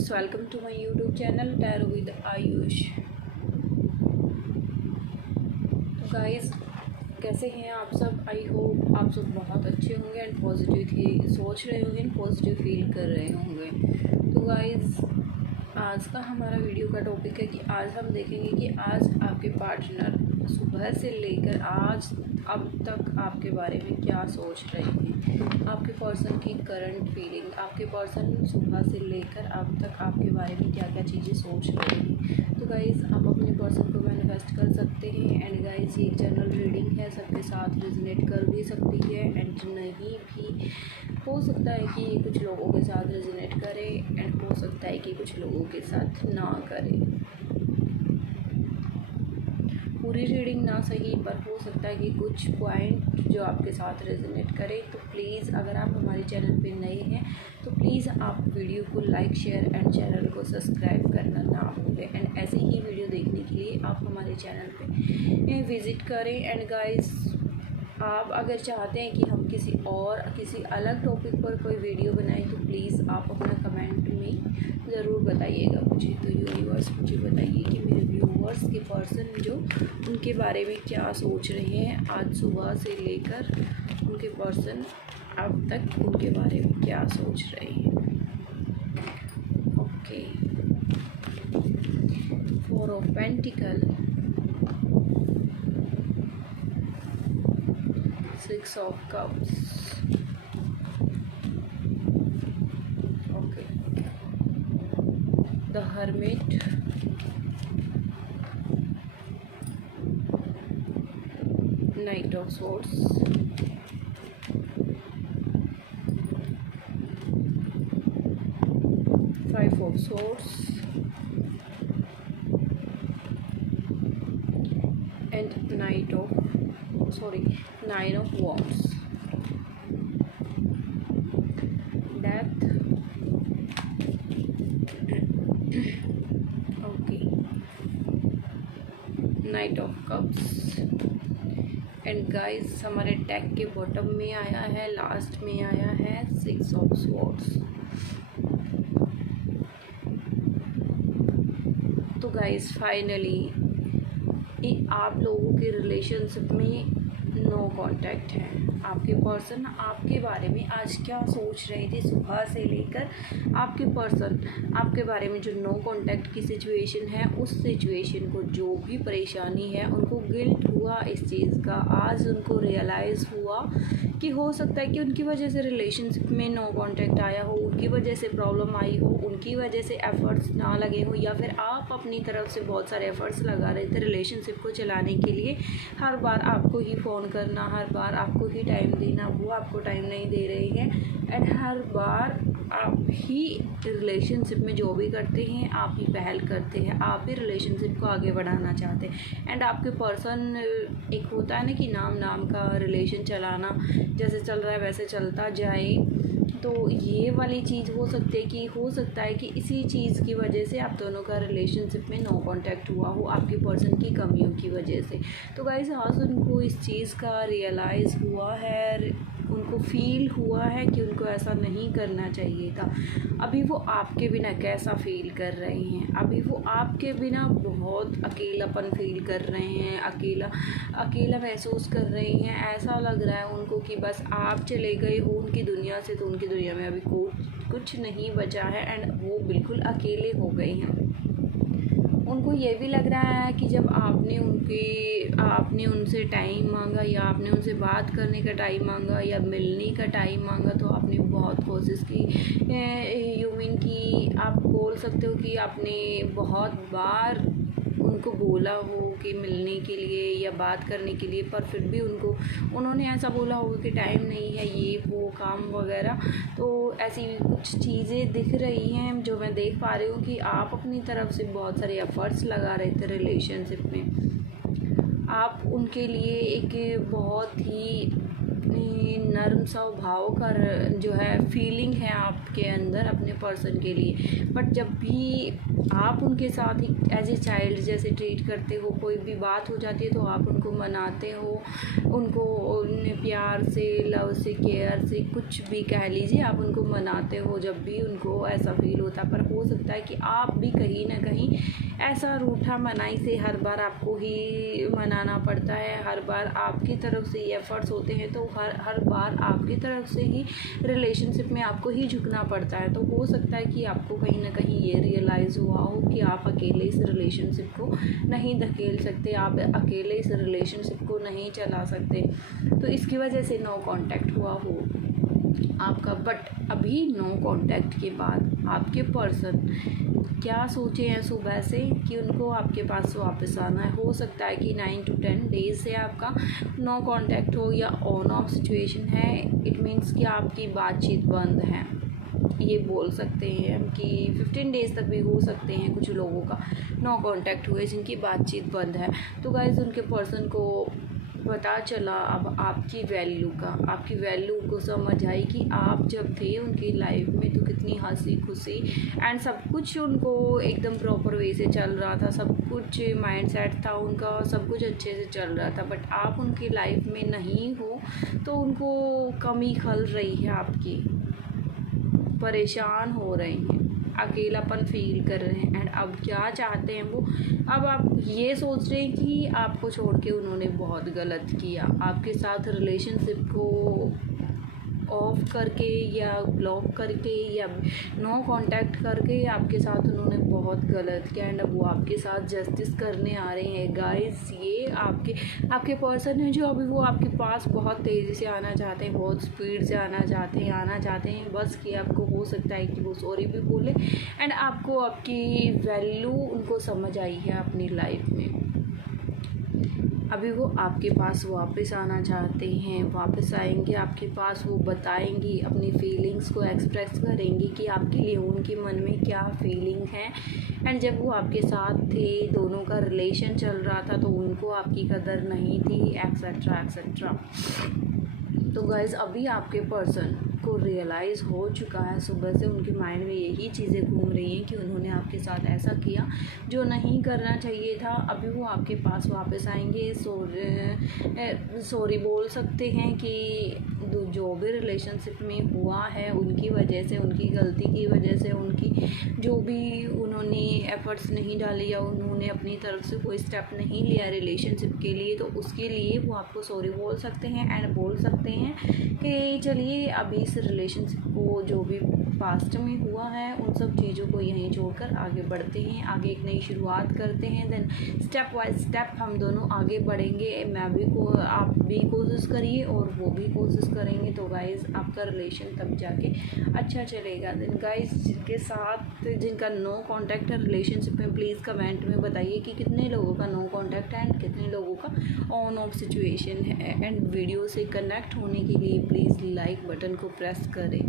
Friends, welcome to my YouTube channel tarot with Ayush. तो guys, कैसे हैं आप सब? आई होप आप सब बहुत अच्छे होंगे एंड पॉजिटिव सोच रहे होंगे एंड पॉजिटिव फील कर रहे होंगे। तो गाइस, आज का हमारा वीडियो का टॉपिक है कि आज हम देखेंगे कि आज आपके पार्टनर सुबह से लेकर आज अब तक आपके बारे में क्या सोच रहे हैं, आपके पर्सन की करंट फीलिंग, आपके पर्सन सुबह से लेकर अब तक आपके बारे में क्या क्या चीज़ें सोच रहे हैं। तो गाइज़, आप अपने पर्सन को मैनिफेस्ट कर सकते हैं एंड गाइज़, ये एक जनरल रीडिंग है, सबके साथ रेजोनेट कर भी सकती है एंड नहीं भी हो सकता है कि कुछ लोगों के साथ रेजोनेट करे एंड हो सकता है कि कुछ लोगों के साथ ना करे। पूरी रीडिंग ना सही, पर हो सकता है कि कुछ पॉइंट जो आपके साथ रेजोनेट करे। तो प्लीज़, अगर आप हमारे चैनल पे नए हैं तो प्लीज़ आप वीडियो को लाइक शेयर एंड चैनल को सब्सक्राइब करना ना भूलें एंड ऐसे ही वीडियो देखने के लिए आप हमारे चैनल पे विज़िट करें। एंड गाइस, आप अगर चाहते हैं कि हम किसी अलग टॉपिक पर कोई वीडियो बनाएं तो प्लीज़ आप अपना कमेंट में ज़रूर बताइएगा मुझे। तो यूनिवर्स मुझे बताइए कि मेरे व्यूवर्स के पर्सन जो उनके बारे में क्या सोच रहे हैं आज सुबह से लेकर, उनके पर्सन अब तक उनके बारे में क्या सोच रहे हैं। Okay, 4 of pentacle, 6 of cups, okay, the hermit, night of swords, five of swords and nine of wands, death, okay, night of cups and guys, हमारे टैग के बॉटम में आया है, लास्ट में आया है 6 ऑफ स्वॉर्ड्स। तो गाइस, फाइनली आप लोगों के रिलेशनशिप में नो कांटेक्ट है। आपके पर्सन आपके बारे में आज क्या सोच रहे थे सुबह से लेकर, आपके पर्सन आपके बारे में जो नो कांटेक्ट की सिचुएशन है, उस सिचुएशन को जो भी परेशानी है, उनको गिल्ट हुआ इस चीज़ का। आज उनको रियलाइज़ हुआ कि हो सकता है कि उनकी वजह से रिलेशनशिप में नो कांटेक्ट आया हो, उनकी वजह से प्रॉब्लम आई हो, उनकी वजह से एफ़र्ट्स ना लगे हो, या फिर आप अपनी तरफ से बहुत सारे एफ़र्ट्स लगा रहे थे रिलेशनशिप को चलाने के लिए। हर बार आपको ही फ़ोन करना, हर बार आपको ही टाइम देना, वो आपको टाइम नहीं दे रहे हैं एंड हर बार आप ही रिलेशनशिप में जो भी करते हैं आप ही पहल करते हैं, आप ही रिलेशनशिप को आगे बढ़ाना चाहते हैं एंड आपके पर्सन, एक होता है ना कि नाम का रिलेशन चलाना, जैसे चल रहा है वैसे चलता जाए। तो ये वाली चीज़ हो सकता है कि इसी चीज़ की वजह से आप दोनों का रिलेशनशिप में नो कांटेक्ट हुआ हो, आपके पर्सन की कमियों की वजह से। तो गाइस, आज उनको इस चीज़ का रियलाइज़ हुआ है, उनको फील हुआ है कि उनको ऐसा नहीं करना चाहिए था। अभी वो आपके बिना कैसा फील कर रहे हैं, अभी वो आपके बिना बहुत अकेलापन फील कर रहे हैं, अकेला महसूस कर रहे हैं। ऐसा लग रहा है उनको कि बस आप चले गए हो उनकी दुनिया से, तो उनकी दुनिया में अभी कुछ नहीं बचा है एंड वो बिल्कुल अकेले हो गए हैं। उनको ये भी लग रहा है कि जब आपने उनसे टाइम मांगा या आपने उनसे बात करने का टाइम मांगा या मिलने का टाइम मांगा, तो आपने बहुत कोशिश की, यू मीन कि आप बोल सकते हो कि आपने बहुत बार उनको बोला हो कि मिलने के लिए या बात करने के लिए, पर फिर भी उन्होंने ऐसा बोला होगा कि टाइम नहीं है, ये वो काम वगैरह। तो ऐसी कुछ चीज़ें दिख रही हैं जो मैं देख पा रही हूँ कि आप अपनी तरफ से बहुत सारे एफ़र्ट्स लगा रहे थे रिलेशनशिप में। आप उनके लिए एक बहुत ही नर्म स्वभाव का जो है फीलिंग है आपके अंदर अपने पर्सन के लिए। बट जब भी आप उनके साथ एज ए चाइल्ड जैसे ट्रीट करते हो, कोई भी बात हो जाती है तो आप उनको मनाते हो, उनको उन्हें प्यार से, लव से, केयर से, कुछ भी कह लीजिए, आप उनको मनाते हो जब भी उनको ऐसा फील होता है। पर हो सकता है कि आप भी कहीं ना कहीं ऐसा रूठा मनाई से हर बार आपको ही मनाना पड़ता है, हर बार आपकी तरफ से एफर्ट्स होते हैं, तो हर बार आपकी तरफ से ही रिलेशनशिप में आपको ही झुकना पड़ता है। तो हो सकता है कि आपको कहीं ना कहीं ये रियलाइज़ हुआ हो कि आप अकेले इस रिलेशनशिप को नहीं धकेल सकते, आप अकेले इस रिलेशनशिप को नहीं चला सकते, तो इसकी वजह से नो कांटेक्ट हुआ हो आपका। बट अभी नो कांटेक्ट के बाद आपके पर्सन क्या सोचे हैं सुबह से कि उनको आपके पास वापस आना है। हो सकता है कि 9 to 10 डेज से आपका नो कांटेक्ट हो या ऑन ऑफ सिचुएशन है। इट मीन्स कि आपकी बातचीत बंद है, ये बोल सकते हैं कि 15 डेज़ तक भी हो सकते हैं कुछ लोगों का नो कांटेक्ट हुए जिनकी बातचीत बंद है। तो गाइस उनके पर्सन को पता चला अब आपकी वैल्यू को समझ आई कि आप जब थे उनकी लाइफ में तो कितनी हंसी खुशी एंड सब कुछ उनको एकदम प्रॉपर वे से चल रहा था, सब कुछ माइंडसेट था उनका, सब कुछ अच्छे से चल रहा था। बट आप उनकी लाइफ में नहीं हो तो उनको कमी खल रही है आपकी, परेशान हो रहे हैं, अकेलापन फील कर रहे हैं। एंड अब क्या चाहते हैं वो, अब आप ये सोच रहे हैं कि आपको छोड़ के उन्होंने बहुत गलत किया, आपके साथ रिलेशनशिप को ऑफ करके या ब्लॉक करके या नो कांटेक्ट करके आपके साथ उन्होंने बहुत गलत किया। एंड अब वो आपके साथ जस्टिस करने आ रहे हैं। गाइस ये आपके पर्सन है जो अभी वो आपके पास बहुत तेज़ी से आना चाहते हैं, बहुत स्पीड से आना चाहते हैं बस कि आपको हो सकता है कि वो सॉरी भी बोले एंड आपको आपकी वैल्यू उनको समझ आई है अपनी लाइफ में। अभी वो आपके पास वापस आना चाहते हैं, वापस आएंगे आपके पास, वो बताएंगी अपनी फीलिंग्स को एक्सप्रेस करेंगी कि आपके लिए उनके मन में क्या फीलिंग है। एंड जब वो आपके साथ थे, दोनों का रिलेशन चल रहा था, तो उनको आपकी कदर नहीं थी, एक्सेट्रा एक्सेट्रा। तो गाइज़ अभी आपके पर्सन को रियलाइज़ हो चुका है, सुबह से उनके माइंड में यही चीज़ें घूम रही हैं कि उन्होंने आपके साथ ऐसा किया जो नहीं करना चाहिए था। अभी वो आपके पास वापस आएंगे, सॉरी बोल सकते हैं कि जो भी रिलेशनशिप में हुआ है उनकी वजह से, उनकी गलती की वजह से, उनकी जो भी उन्होंने एफर्ट्स नहीं डाले या उन्होंने अपनी तरफ से कोई स्टेप नहीं लिया रिलेशनशिप के लिए, तो उसके लिए वो आपको सॉरी बोल सकते हैं एंड बोल सकते हैं कि चलिए अभी इस रिलेशनशिप को जो भी पास्ट में हुआ है उन सब चीज़ों को यहीं छोड़कर आगे बढ़ते हैं, आगे एक नई शुरुआत करते हैं। देन स्टेप बाय स्टेप हम दोनों आगे बढ़ेंगे। आप भी कोशिश करिए और वो भी कोशिश करेंगे, तो गाइज़ आपका रिलेशन तब जाके अच्छा चलेगा। देन गाइज़ जिनका नो कांटेक्ट है रिलेशनशिप में, प्लीज़ कमेंट में बताइए कि कितने लोगों का नो कांटेक्ट है एंड कितने लोगों का ऑन ऑफ सिचुएशन है। एंड वीडियो से कनेक्ट होने के लिए प्लीज़ लाइक बटन को प्रेस करें।